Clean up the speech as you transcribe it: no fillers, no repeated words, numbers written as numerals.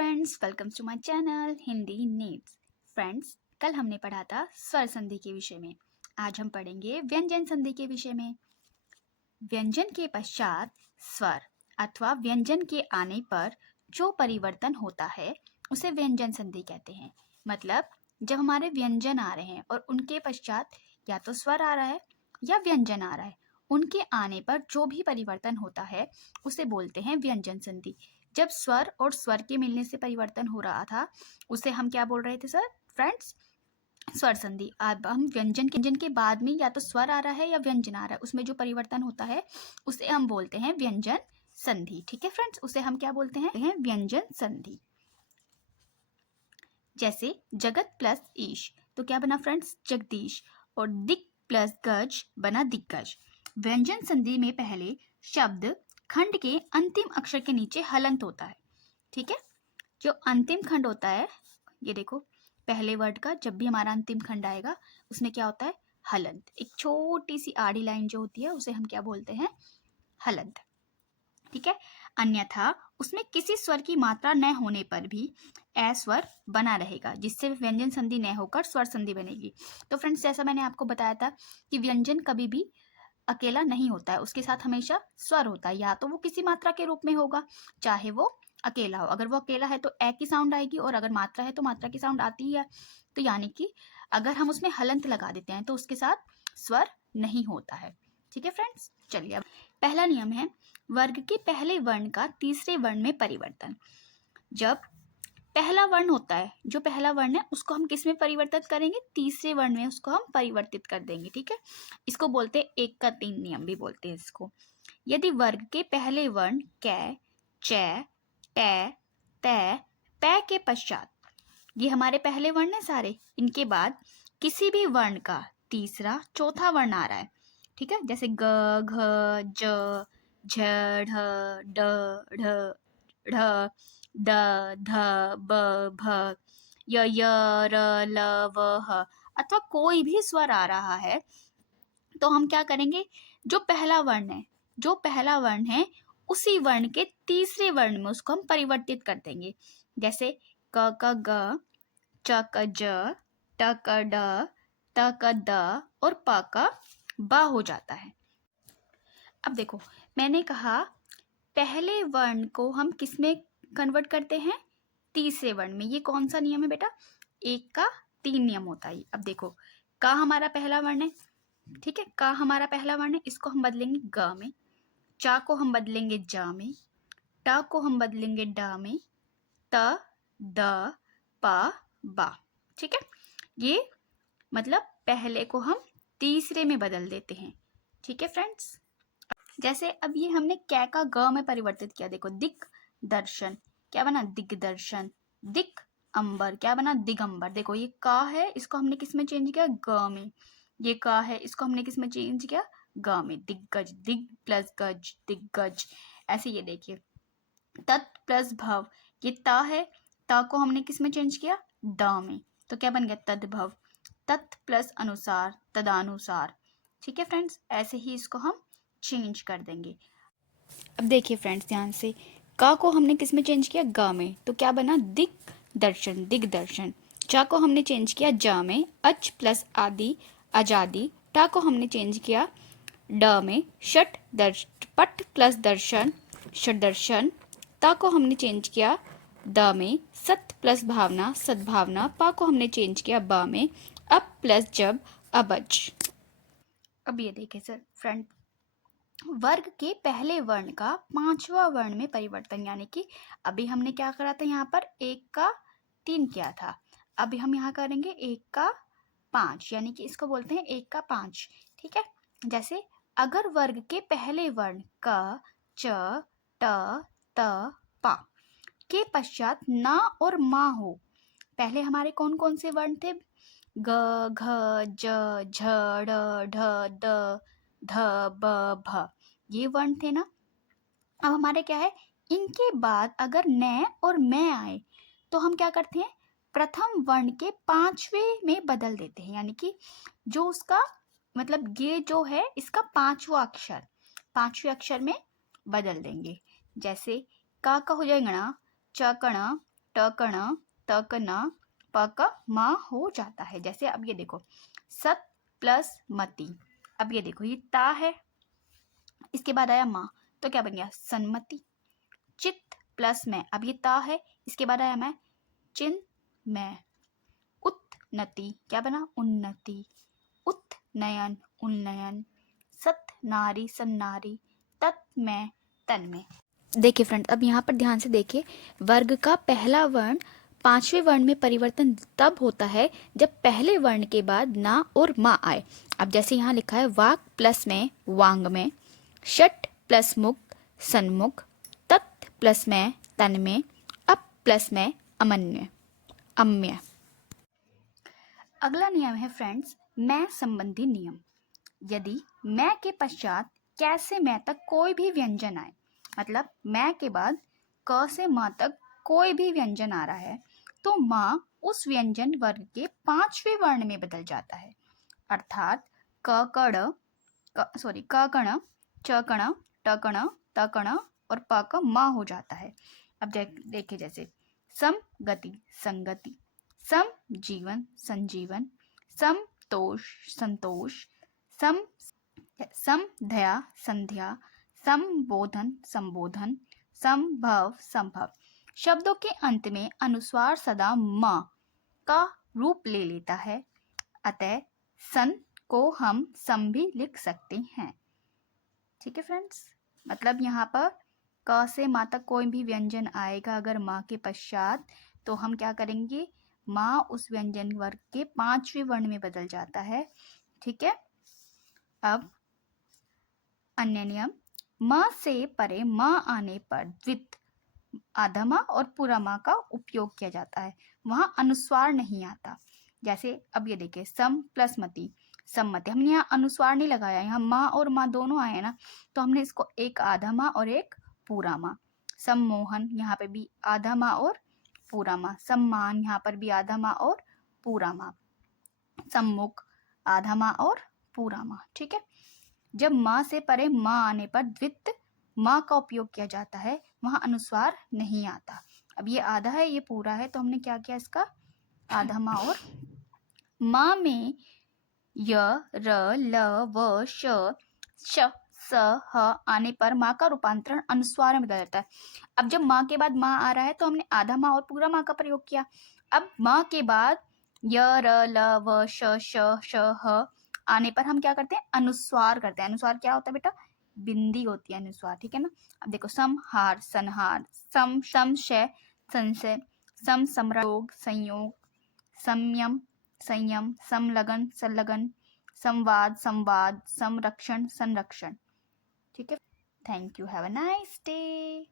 Friends, welcome to my channel Hindi needs. Friends, कल हमने पढ़ा था स्वर संधि के विषय में। आज हम पढ़ेंगे व्यंजन संधि के विषय में। व्यंजन के पश्चात स्वर अथवा व्यंजन के आने पर जो परिवर्तन होता है उसे व्यंजन संधि कहते हैं। मतलब जब हमारे व्यंजन आ रहे हैं और उनके पश्चात या तो स्वर आ रहा है या व्यंजन आ रहा है, उनके आने पर जो भी परिवर्तन होता है उसे बोलते हैं व्यंजन संधि। जब स्वर और स्वर के मिलने से परिवर्तन हो रहा था उसे हम क्या बोल रहे थे सर? फ्रेंड्स, स्वर संधि। अब हम व्यंजन के बाद में या तो स्वर आ रहा है या व्यंजन आ रहा है, उसमें जो परिवर्तन होता है उसे हम बोलते हैं व्यंजन संधि। ठीक है फ्रेंड्स, उसे हम क्या बोलते हैं? व्यंजन संधि। जैसे जगत प्लस ईश तो क्या बना फ्रेंड्स? जगदीश। और दिक प्लस गज बना दिग्गज। व्यंजन संधि में पहले शब्द खंड के अंतिम अक्षर के नीचे हलंत होता है। ठीक है, जो अंतिम खंड होता है, ये देखो, पहले वर्ड का जब भी हमारा अंतिम खंड आएगा उसमें क्या होता है? हलंत। एक छोटी सी आड़ी लाइन जो होती है उसे हम क्या बोलते हैं? हलंत। ठीक है, अन्यथा उसमें किसी स्वर की मात्रा न होने पर भी ए स्वर बना रहेगा, जिससे व्यंजन संधि न होकर स्वर संधि बनेगी। तो फ्रेंड्स, जैसा मैंने आपको बताया था कि व्यंजन कभी भी अकेला नहीं होता है, उसके साथ हमेशा स्वर होता है। या तो वो किसी मात्रा के रूप में होगा, चाहे वो अकेला हो। अगर वो अकेला है तो ए की साउंड आएगी, और अगर मात्रा है तो मात्रा की साउंड आती ही है। तो यानी कि अगर हम उसमें हलंत लगा देते हैं तो उसके साथ स्वर नहीं होता है। ठीक है फ्रेंड्स, चलिए अब पहला नियम है वर्ग के पहले वर्ण का तीसरे वर्ण में परिवर्तन। जब पहला वर्ण होता है, जो पहला वर्ण है उसको हम किस में परिवर्तित करेंगे? तीसरे वर्ण में उसको हम परिवर्तित कर देंगे। ठीक है, इसको बोलते हैं 1 का 3 नियम भी बोलते हैं इसको। यदि वर्ग के पहले वर्ण कै, चै, टे, तै, पै के पश्चात, ये हमारे पहले वर्ण है सारे, इनके बाद किसी भी वर्ण का तीसरा चौथा वर्ण आ रहा है। ठीक है, जैसे ग, घ, ज, झ, ढ, ड, ढ, ढ, द, ध, ब, भ, य, र, ल, व, ह, अथवा कोई भी स्वर आ रहा है तो हम क्या करेंगे? जो पहला वर्ण है उसी वर्ण के तीसरे वर्ण में उसको हम परिवर्तित कर देंगे। जैसे क का ग, च का ज, ट का ड, त का द और प का ब हो जाता है। अब देखो, मैंने कहा पहले वर्ण को हम किस में कन्वर्ट करते हैं? तीसरे वर्ण में। ये कौन सा नियम है बेटा? 1 का 3 नियम होता है। अब देखो, का हमारा पहला वर्ण है। ठीक है, का हमारा पहला वर्ण है, इसको हम बदलेंगे ग में। चा को हम बदलेंगे ज में। ट को हम बदलेंगे ड में। त, द, प, बा। ठीक है, ये मतलब पहले को हम तीसरे में बदल देते हैं। ठीक है फ्रेंड्स, जैसे अब ये हमने कै का ग में परिवर्तित किया। देखो, दिक दर्शन क्या बना? दिग्दर्शन। दिक अंबर क्या बना? दिगंबर। देखो, ये का है, इसको हमने किस में चेंज किया? ग में। ये का है, इसको हमने किस में चेंज किया? ग में। दिग्गज, दिग प्लस गज, दिग्गज। ऐसे ये देखिए, तत् प्लस भव, ये ता है, ता को हमने किस में चेंज किया? द में। तो क्या बन गया? तद्भव। तत् प्लस अनुसार, तदानुसार। ठीक है फ्रेंड्स, ऐसे ही इसको हम चेंज कर देंगे। अब देखिए फ्रेंड्स, ध्यान से, का को हमने किस में चेंज किया? ग में। तो क्या बना? दिक दर्शन, दिग्दर्शन। चा को हमने चेंज किया ज में, अच प्लस आदि, आजादी। टा को हमने चेंज किया ड में, षट दर्श, पट प्लस दर्शन, षट। ता को हमने चेंज किया द में, सत प्लस भावना, सद्भावना। पा को हमने चेंज किया ब में, अब प्लस जब, अबज। अब ये देखिए सर फ्रेंड, वर्ग के पहले वर्ण का पांचवा वर्ण में परिवर्तन, यानी कि अभी हमने क्या करा था? यहाँ पर 1 का 3 किया था, अभी हम यहाँ करेंगे 1 का 5, यानी कि इसको बोलते हैं 1 का 5। ठीक है, जैसे अगर वर्ग के पहले वर्ण क, च, ट, त, पा के पश्चात ना और मा हो। पहले हमारे कौन कौन से वर्ण थे? ग, घ, ज, झ, ढ, ढ, द, ध, ब, भ, ये वर्ण थे ना। अब हमारे क्या है? इनके बाद अगर न और मैं आए तो हम क्या करते हैं? प्रथम वर्ण के पांचवें में बदल देते हैं, यानी कि जो उसका मतलब ये जो है इसका पांचवें अक्षर में बदल देंगे। जैसे का हो जाएगा ना, च कण, टकण तकन पक मा हो जाता है। जैसे अब ये देखो सत प्लस मति, अब ये देखो ये ता है, इसके बाद आया माँ तो क्या बन गया सन्मति। चित प्लस मैं, अब ये ता है, इसके बाद आया मैं चिन मैं। उत्नति क्या बना उन्नति। उत्नयन उन्नयन। सत नारी सन्नारी। तत् मैं तन में। देखिए फ्रेंड, अब यहाँ पर ध्यान से देखिए, वर्ग का पहला वर्ण पांचवें वर्ण में परिवर्तन तब होता है जब पहले वर्ण के बाद ना और मा आए। अब जैसे यहाँ लिखा है वाक प्लस में वांग में, षट प्लस मुख सन्मुख, तत् प्लस में तन में, अप प्लस में अमन्य अम्य। अगला नियम है फ्रेंड्स मैं संबंधी नियम। यदि मैं के पश्चात कै से मैं तक कोई भी व्यंजन आए, मतलब मैं के बाद क से माँ तक कोई भी व्यंजन आ रहा है, तो माँ उस व्यंजन वर्ग के पांचवें वर्ण में बदल जाता है। अर्थात क कण च कण ट कण त कण और प क माँ हो जाता है। अब देखिए जैसे सम गति संगति, सम जीवन संजीवन, समतोष संतोष, समध्या संध्या, संबोधन संबोधन, संभव संभव। शब्दों के अंत में अनुस्वार सदा म का रूप ले लेता है, अतः सन को हम सम भी लिख सकते हैं। ठीक है फ्रेंड्स, मतलब यहाँ पर क से माँ तक कोई भी व्यंजन आएगा अगर माँ के पश्चात, तो हम क्या करेंगे, माँ उस व्यंजन वर्ग के पांचवें वर्ण में बदल जाता है। ठीक है। अब अन्य नियम, म से परे म आने पर द्वित आधा माँ और पूरा माँ का उपयोग किया जाता है, वहां अनुस्वार नहीं आता। जैसे अब ये देखिए सम प्लस मति सम्मति, हमने यहाँ अनुस्वार नहीं लगाया, यहाँ माँ और माँ दोनों आए ना, तो हमने इसको एक आधा माँ और एक पूरा माँ। सम्मोहन, यहाँ पे भी आधा माँ और पूरा माँ। सम्मान, यहाँ पर भी आधा माँ और पूरा माँ। सम्मुख, आधा माँ और पूरा माँ। ठीक है। जब माँ से परे माँ आने पर द्वित माँ का उपयोग किया जाता है, वहां अनुस्वार नहीं आता। अब ये आधा है ये पूरा है, तो हमने क्या किया, इसका आधा माँ और माँ में य र ल व श स ह आने पर माँ का रूपांतरण अनुस्वार में बदल जाता है। अब जब माँ के बाद माँ आ रहा है तो हमने आधा माँ और पूरा माँ का प्रयोग किया। अब माँ के बाद य र ल व श ह आने पर हम क्या करते हैं, अनुस्वार करते हैं। अनुस्वार क्या होता है बेटा, बिंदी होती है अनुस्वार। ठीक है ना। अब देखो समहार संहार, सम संशय संशय, सम संयोग संयोग, संयम संयम, समलगन संलगन, संवाद संवाद, संरक्षण संरक्षण। ठीक है। Thank you, have a nice day.